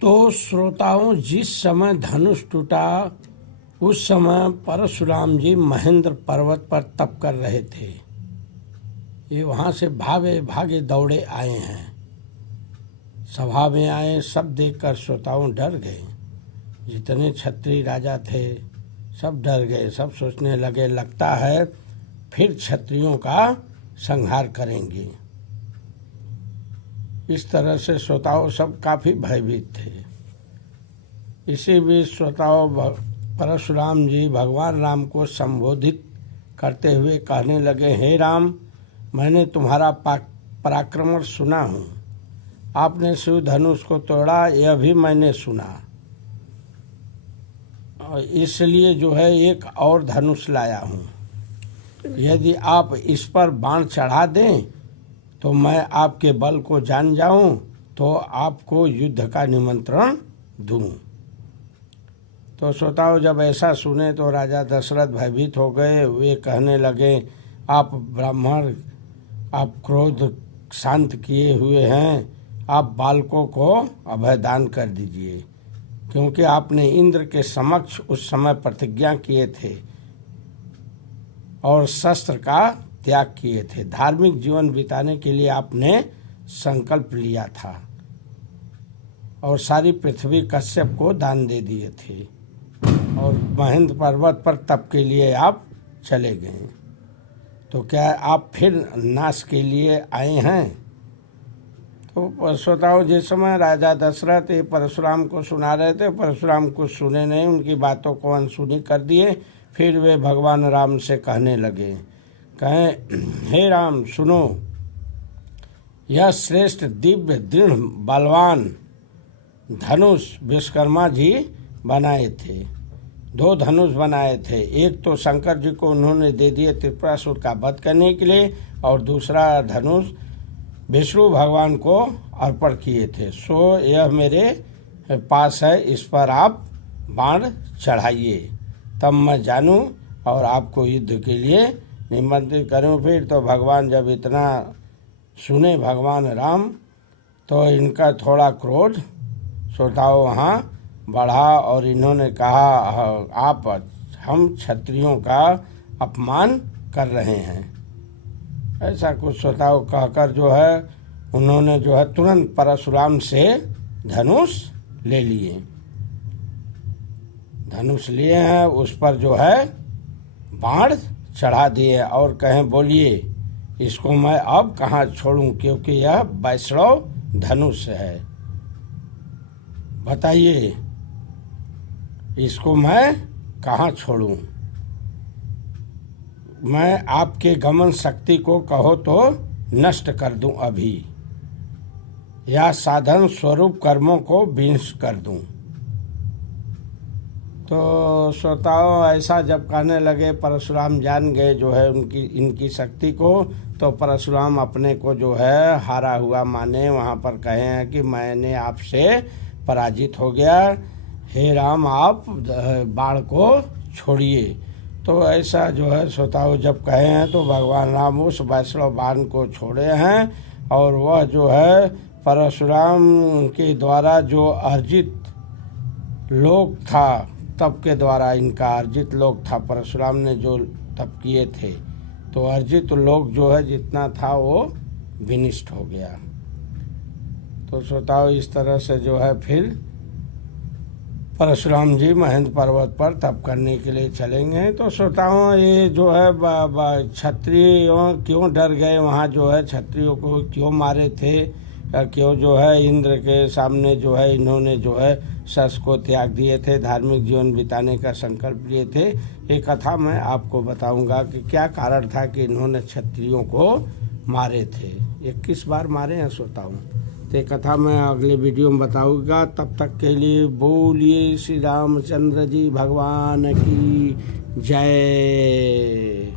तो श्रोताओं, जिस समय धनुष टूटा उस समय परशुराम जी महेंद्र पर्वत पर तप कर रहे थे। ये वहाँ से भागे भागे दौड़े आए हैं, सभा में आए। सब देखकर श्रोताओं डर गए। जितने क्षत्रिय राजा थे सब डर गए। सब सोचने लगे लगता है फिर क्षत्रियों का संहार करेंगे। इस तरह से श्रोताओं सब काफ़ी भयभीत थे। इसी बीच श्रोताओं परशुराम जी भगवान राम को संबोधित करते हुए कहने लगे, हे राम, मैंने तुम्हारा पराक्रम सुना हूँ। आपने शिव धनुष को तोड़ा, यह भी मैंने सुना। इसलिए जो है एक और धनुष लाया हूँ। यदि आप इस पर बाण चढ़ा दें तो मैं आपके बल को जान जाऊं तो आपको युद्ध का निमंत्रण दूं। तो श्रोताओं, जब ऐसा सुने तो राजा दशरथ भयभीत हो गए। वे कहने लगे, आप ब्राह्मण, आप क्रोध शांत किए हुए हैं, आप बालकों को अभयदान कर दीजिए, क्योंकि आपने इंद्र के समक्ष उस समय प्रतिज्ञा किए थे और शस्त्र का त्याग किए थे। धार्मिक जीवन बिताने के लिए आपने संकल्प लिया था और सारी पृथ्वी कश्यप को दान दे दिए थे और महेंद्र पर्वत पर तप के लिए आप चले गए। तो क्या आप फिर नाश के लिए आए हैं? तो श्रोताओं, जिस समय राजा दशरथ ये परशुराम को सुना रहे थे, परशुराम कुछ सुने नहीं, उनकी बातों को अनसुनी कर दिए। फिर वे भगवान राम से कहने लगे, कहें, हे राम सुनो, यह श्रेष्ठ दिव्य दृढ़ बलवान धनुष विश्वकर्मा जी बनाए थे। 2 धनुष बनाए थे। एक तो शंकर जी को उन्होंने दे दिए त्रिपुरासुर का वध करने के लिए और दूसरा धनुष विष्णु भगवान को अर्पण किए थे। सो यह मेरे पास है, इस पर आप बाण चढ़ाइए, तब मैं जानूं और आपको युद्ध के लिए निमंत्रित करूं। फिर तो भगवान जब इतना सुने भगवान राम, तो इनका थोड़ा क्रोध श्रोताओं वहाँ बढ़ा और इन्होंने कहा, आप हम क्षत्रियों का अपमान कर रहे हैं। ऐसा कुछ श्रोताओं कहकर जो है उन्होंने जो है तुरंत परशुराम से धनुष ले लिए। धनुष लिए हैं, उस पर जो है बाण चढ़ा दिए और कहें, बोलिए इसको मैं अब कहाँ छोड़ूं, क्योंकि यह वैष्णव धनुष है। बताइए इसको मैं कहाँ छोड़ूं? मैं आपके गमन शक्ति को कहो तो नष्ट कर दूं अभी, या साधन स्वरूप कर्मों को विनाश कर दूं। तो श्रोताओं, ऐसा जब कहने लगे, परशुराम जान गए जो है इनकी शक्ति को। तो परशुराम अपने को जो है हारा हुआ माने वहाँ पर कहे हैं कि मैंने आपसे पराजित हो गया, हे राम आप बाण को छोड़िए। तो ऐसा जो है श्रोताओं जब कहे हैं तो भगवान राम उस वैष्णव बाण को छोड़े हैं और वह जो है परशुराम के द्वारा जो अर्जित लोक था, तप के द्वारा इनका अर्जित लोक था, परशुराम ने जो तप किए थे, तो अर्जित लोक जो है जितना था वो विनिष्ट हो गया। तो श्रोताओं, इस तरह से जो है फिर परशुराम जी महेंद्र पर्वत पर तप करने के लिए चलेंगे। तो श्रोताओं, ये जो है क्षत्रियों क्यों डर गए, वहाँ जो है क्षत्रियों को क्यों मारे थे, क्यों जो है इंद्र के सामने जो है इन्होंने जो है शस्त्र को त्याग दिए थे, धार्मिक जीवन बिताने का संकल्प लिए थे, ये कथा मैं आपको बताऊंगा कि क्या कारण था कि इन्होंने क्षत्रियों को मारे थे। 21 बार मारे हैं श्रोताओं। तो कथा मैं अगले वीडियो में बताऊंगा। तब तक के लिए बोलिए श्री रामचंद्र जी भगवान की जय।